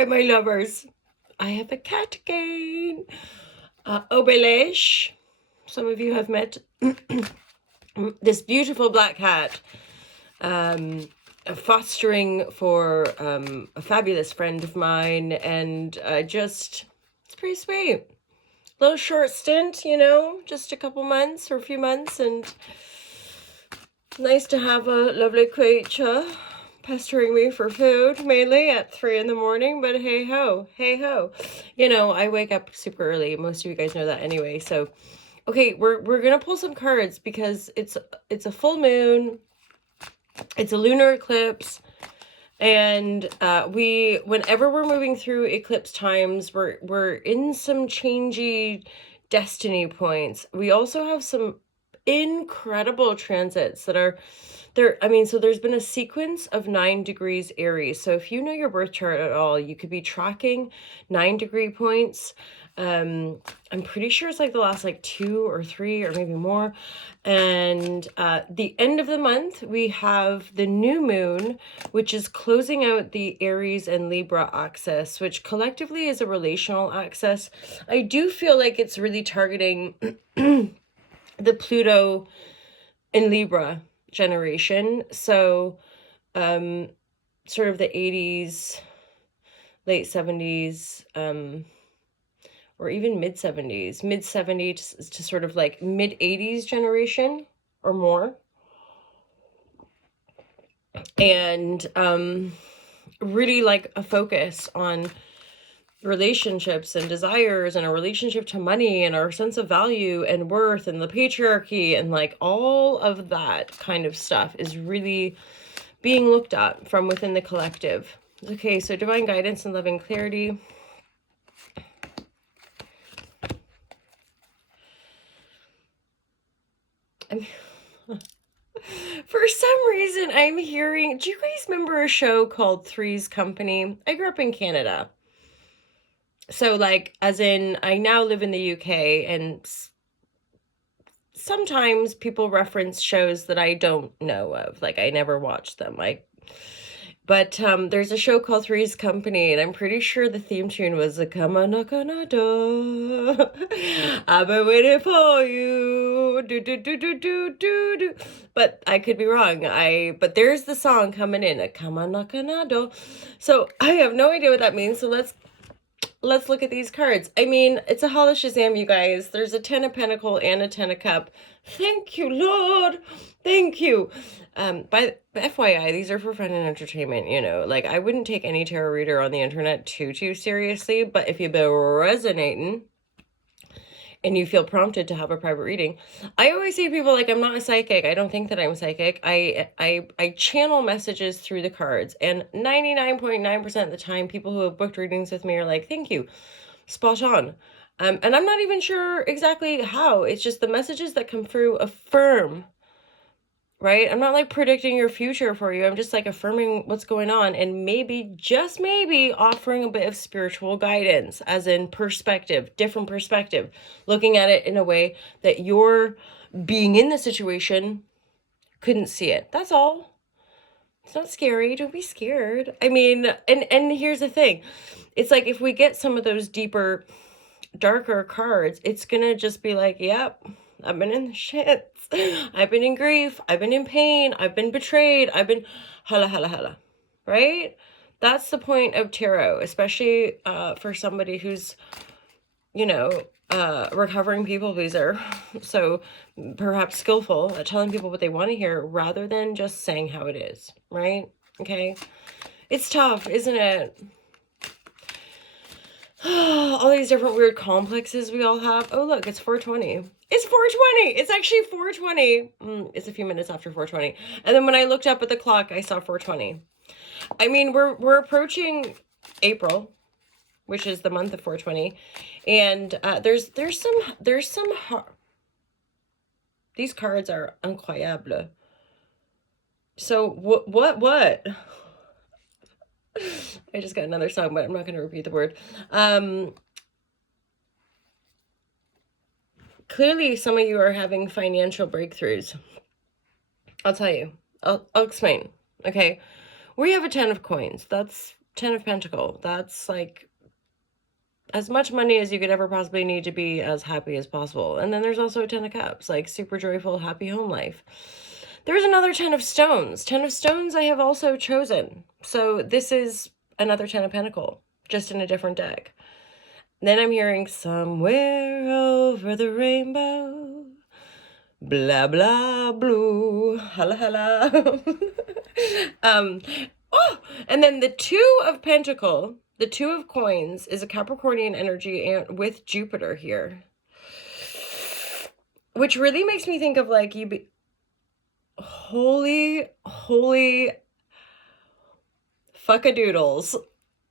right, my lovers. I have a cat again. Obelish. Some of you have met this beautiful black cat. Fostering for a fabulous friend of mine, and it's pretty sweet. Little short stint, you know, just a couple months or a few months, and nice to have a lovely creature pestering me for food, mainly at 3 in the morning, but hey ho, hey ho. You know, I wake up super early. Most of you guys know that anyway. So, okay, we're gonna pull some cards because it's a full moon. It's a lunar eclipse, and whenever we're moving through eclipse times, we're in some changey destiny points. We also have some incredible transits that are there. I mean, so there's been a sequence of 9 degrees Aries. So if you know your birth chart at all, you could be tracking 9-degree points. I'm pretty sure it's like the last like 2 or 3 or maybe more. And the end of the month, we have the new moon, which is closing out the Aries and Libra axis, which collectively is a relational axis. I do feel like it's really targeting the Pluto in Libra generation. So sort of the 80s, late 70s, or even mid 70s to sort of like mid 80s generation or more. And really like a focus on relationships and desires and a relationship to money and our sense of value and worth and the patriarchy and like all of that kind of stuff is really being looked at from within the collective. Okay, so divine guidance and loving clarity. For some reason, I'm hearing, do you guys remember a show called Three's Company? I grew up in Canada. So like, as in, I now live in the UK, and sometimes people reference shows that I don't know of. Like, I never watched them. But there's a show called Three's Company, and I'm pretty sure the theme tune was "Come on, knock on our door. I've been waiting for you. Do do do do do do do." But I could be wrong. But there's the song coming in. "Come on, knock on our door." So I have no idea what that means. So let's look at these cards. I mean, it's a Holla Shazam, you guys. There's a 10 of Pentacle and a 10 of Cup. Thank you, Lord. Thank you. By FYI, these are for fun and entertainment, you know. Like, I wouldn't take any tarot reader on the internet too seriously, but if you've been resonating and you feel prompted to have a private reading, I always say to people, like, I'm not a psychic. I don't think that I'm psychic. I channel messages through the cards, and 99.9% of the time, people who have booked readings with me are like, thank you, spot on. And I'm not even sure exactly how. It's just the messages that come through affirm, right? I'm not like predicting your future for you. I'm just like affirming what's going on, and maybe, just maybe, offering a bit of spiritual guidance, as in perspective, different perspective, looking at it in a way that you're being in the situation couldn't see it. That's all. It's not scary. Don't be scared. I mean, and here's the thing. It's like, if we get some of those deeper, darker cards, it's gonna just be like, yep, I've been in the shits. I've been in grief. I've been in pain. I've been betrayed. I've been hella, right? That's the point of tarot, especially for somebody who's, you know, recovering people pleaser. So perhaps skillful at telling people what they want to hear rather than just saying how it is, right? Okay. It's tough, isn't it? All these different weird complexes we all have. Oh, look, it's 4:20. It's 4:20. It's actually 4:20. It's a few minutes after 4:20. And then when I looked up at the clock, I saw 4:20. I mean, we're approaching April, which is the month of 4:20, and there's some these cards are incroyable. So what? I just got another song, but I'm not going to repeat the word. Clearly, some of you are having financial breakthroughs. I'll tell you. I'll explain. Okay. We have a 10 of coins. That's Ten of Pentacle. That's like as much money as you could ever possibly need to be as happy as possible. And then there's also a Ten of Cups, like super joyful, happy home life. There's another Ten of Stones. Ten of Stones I have also chosen. So this is another Ten of Pentacle, just in a different deck. Then I'm hearing somewhere over the rainbow, blah, blah, blue, hala, hala. And then the Two of Pentacle, the Two of Coins is a Capricornian energy and with Jupiter here, which really makes me think of like holy fuckadoodles.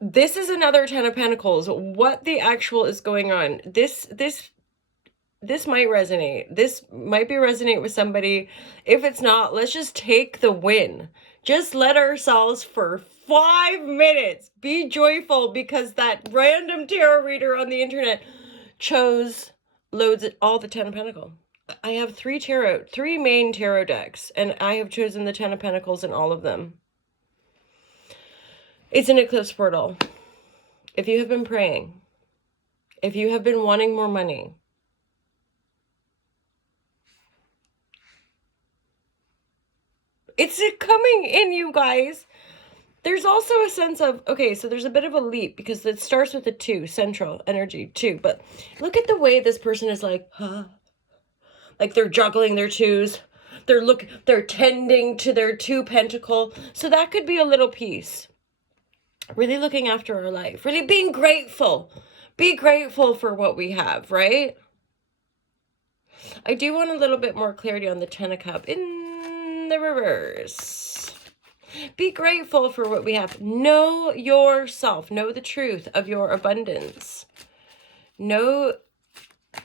This is another Ten of Pentacles. What the actual is going on? This might resonate. This might resonate with somebody. If it's not, let's just take the win. Just let ourselves for 5 minutes be joyful because that random tarot reader on the internet chose all the Ten of Pentacles. I have three main tarot decks, and I have chosen the Ten of Pentacles in all of them. It's an eclipse portal. If you have been praying, if you have been wanting more money, it's coming in, you guys. There's also a sense of, okay, so there's a bit of a leap because it starts with a 2, central energy 2. But look at the way this person is like, huh? Like they're juggling their 2s. They're tending to their 2 pentacle. So that could be a little piece. Really looking after our life, really being grateful. Be grateful for what we have, right? I do want a little bit more clarity on the Ten of Cups in the reverse. Be grateful for what we have. Know yourself. Know the truth of your abundance. Know,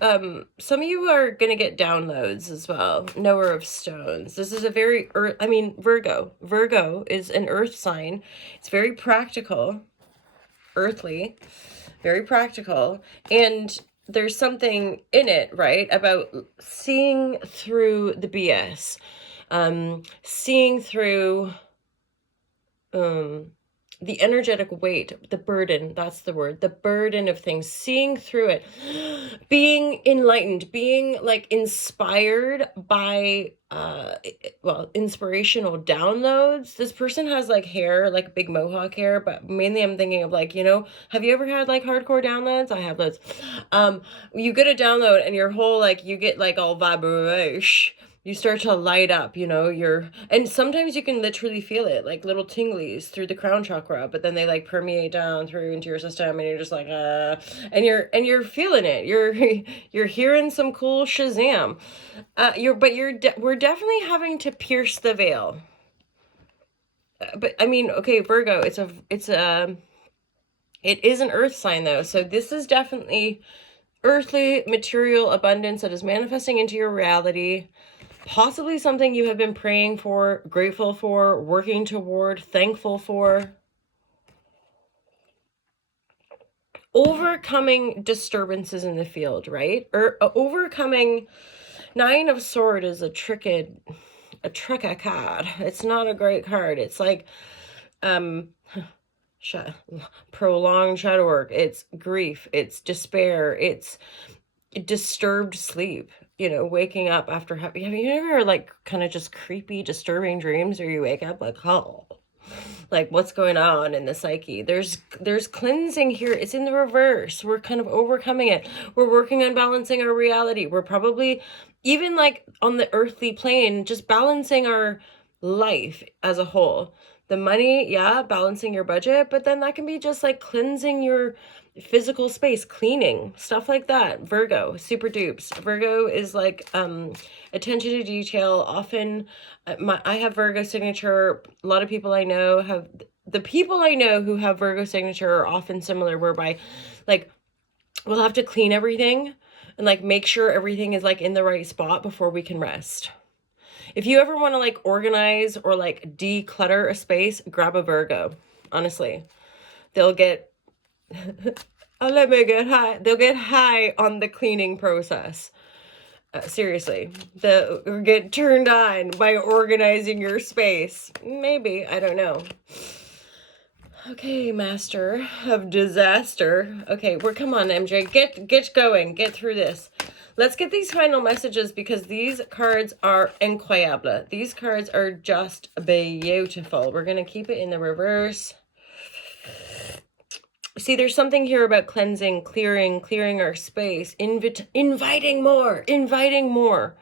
some of you are going to get downloads as well. Knower of Stones. This is a very, Virgo. Virgo is an earth sign. It's very practical, earthly, very practical. And there's something in it, right, about seeing through the BS, seeing through the energetic weight, the burden, that's the word, the burden of things, seeing through it, being enlightened, being like inspired by, inspirational downloads. This person has like hair, like big mohawk hair, but mainly I'm thinking of like, have you ever had like hardcore downloads? I have loads. You get a download and your whole, like, you get like all vibration. You start to light up, and sometimes you can literally feel it, like little tinglies through the crown chakra, but then they like permeate down through into your system, and you're just like, and you're feeling it. You're hearing some cool Shazam. We're definitely having to pierce the veil. But I mean, okay, Virgo, it is an earth sign though, so this is definitely earthly material abundance that is manifesting into your reality. Possibly something you have been praying for, grateful for, working toward, thankful for. Overcoming disturbances in the field, right? Or overcoming. 9 of Swords is a tricky card. It's not a great card. It's like prolonged shadow work. It's grief. It's despair. It's disturbed sleep. Waking up after have you ever like kind of just creepy, disturbing dreams where you wake up like, oh, like what's going on in the psyche? There's cleansing here. It's in the reverse. We're kind of overcoming it. We're working on balancing our reality. We're probably even like on the earthly plane, just balancing our life as a whole. The money, yeah, balancing your budget, but then that can be just like cleansing your physical space, cleaning, stuff like that. Virgo, super dupes. Virgo is like attention to detail. Often I have Virgo signature. A lot of people I know have, the people I know who have Virgo signature are often similar, whereby like we'll have to clean everything and like make sure everything is like in the right spot before we can rest. If you ever want to like organize or like declutter a space, grab a Virgo. Honestly, they'll get let me get high. They'll get high on the cleaning process. Seriously, they'll get turned on by organizing your space. Maybe, I don't know. Okay, master of disaster. Okay, come on, MJ. Get going. Get through this. Let's get these final messages because these cards are incroyable. These cards are just beautiful. We're going to keep it in the reverse. See, there's something here about cleansing, clearing our space, inviting more.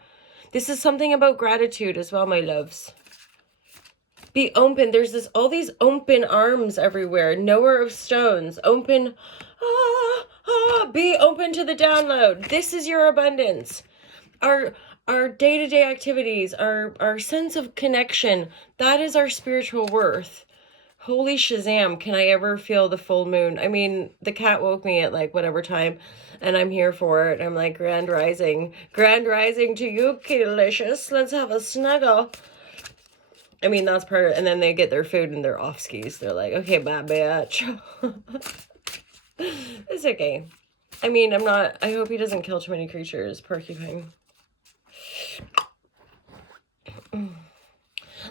This is something about gratitude as well, my loves. Be open. There's all these open arms everywhere. Knower of stones. Open. Be open to the download. This is your abundance. Our day-to-day activities, our sense of connection, that is our spiritual worth. Holy Shazam, can I ever feel the full moon? I mean, the cat woke me at like whatever time, and I'm here for it. I'm like, grand rising to you, Delicious. Let's have a snuggle. I mean, that's part of it. And then they get their food and they're off skis. They're like, okay, bye, bitch. It's okay. I mean, I hope he doesn't kill too many creatures. Porcupine.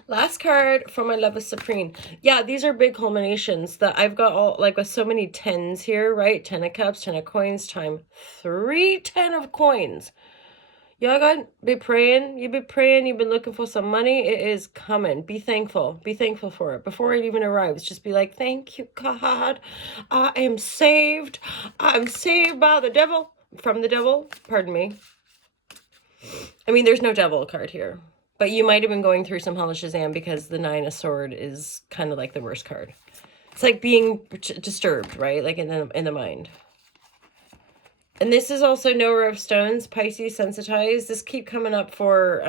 Last card from my love is Supreme. Yeah, these are big culminations that I've got all, like with so many tens here, right? 10 of cups, 10 of coins, time 3, 10 of coins. Y'all got be praying. You've been praying. You've been looking for some money. It is coming. Be thankful. Be thankful for it. Before it even arrives, just be like, thank you, God. I am saved. I'm saved by the devil. From the devil. Pardon me. I mean, there's no devil card here. But you might have been going through some Hellish Shazam because the 9 of Sword is kind of like the worst card. It's like being disturbed, right? Like in the mind. And this is also Knower of Stones, Pisces, Sensitized. This keep coming up for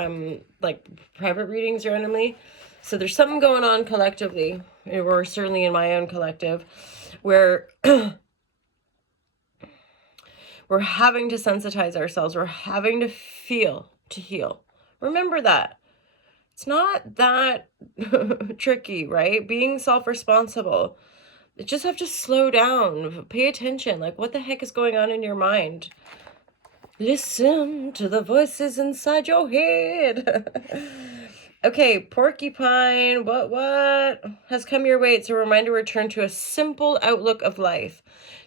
like private readings randomly. So there's something going on collectively, or certainly in my own collective, where we're having to sensitize ourselves. We're having to feel to heal. Remember that. It's not that tricky, right? Being self-responsible. You just have to slow down. Pay attention. Like, what the heck is going on in your mind? Listen to the voices inside your head. Okay, Porcupine, what has come your way? It's a reminder to return to a simple outlook of life.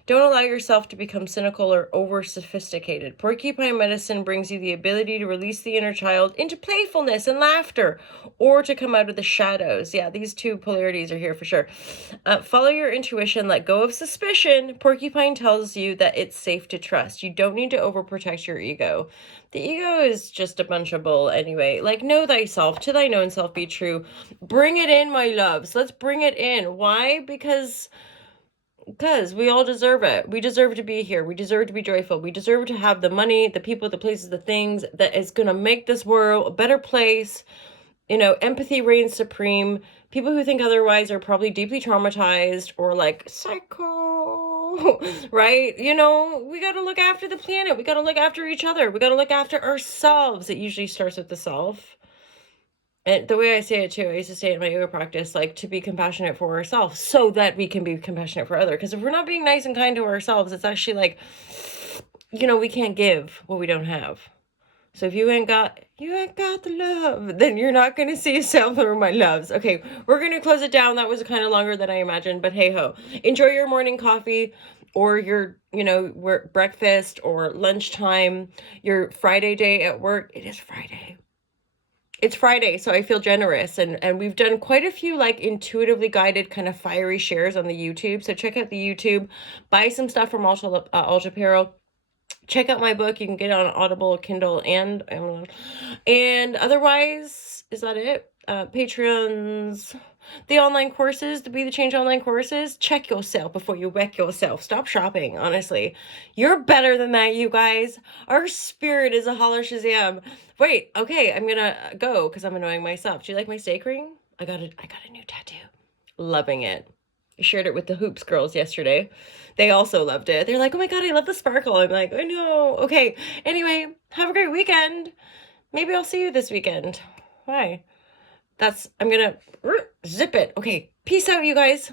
Don't allow yourself to become cynical or over-sophisticated. Porcupine medicine brings you the ability to release the inner child into playfulness and laughter, or to come out of the shadows. Yeah, these two polarities are here for sure. Follow your intuition, let go of suspicion. Porcupine tells you that it's safe to trust. You don't need to overprotect your ego. The ego is just a bunch of bull anyway. Like, know thyself, to thine own self be true. Bring it in, my loves. Let's bring it in. Why? Because we all deserve it. We deserve to be here. We deserve to be joyful. We deserve to have the money, the people, the places, the things that is going to make this world a better place. You know, empathy reigns supreme. People who think otherwise are probably deeply traumatized or like psycho, right? You know, we got to look after the planet. We got to look after each other. We got to look after ourselves. It usually starts with the self. And the way I say it too, I used to say it in my yoga practice, like to be compassionate for ourselves so that we can be compassionate for others. Because if we're not being nice and kind to ourselves, it's actually like, you know, we can't give what we don't have. So if you ain't got the love, then you're not going to see yourself through my loves. Okay, we're going to close it down. That was kind of longer than I imagined, but hey ho. Enjoy your morning coffee or your, you know, breakfast or lunchtime, your Friday day at work. It is Friday. It's Friday, so I feel generous, and we've done quite a few like intuitively guided kind of fiery shares on the YouTube. So check out the YouTube, buy some stuff from Ultra Apparel. Check out my book. You can get it on Audible, Kindle, and Amazon. And otherwise, is that it? Patreons, the online courses, the Be the Change online courses. Check yourself before you wreck yourself. Stop shopping, honestly. You're better than that, you guys. Our spirit is a holler Shazam. Wait, okay, I'm gonna go because I'm annoying myself. Do you like my steak ring? I got a new tattoo. Loving it. I shared it with the Hoops girls yesterday. They also loved it. They're like, oh my God, I love the sparkle. I'm like, I know. Okay. Anyway, have a great weekend. Maybe I'll see you this weekend. Why? I'm going to zip it. Okay. Peace out, you guys.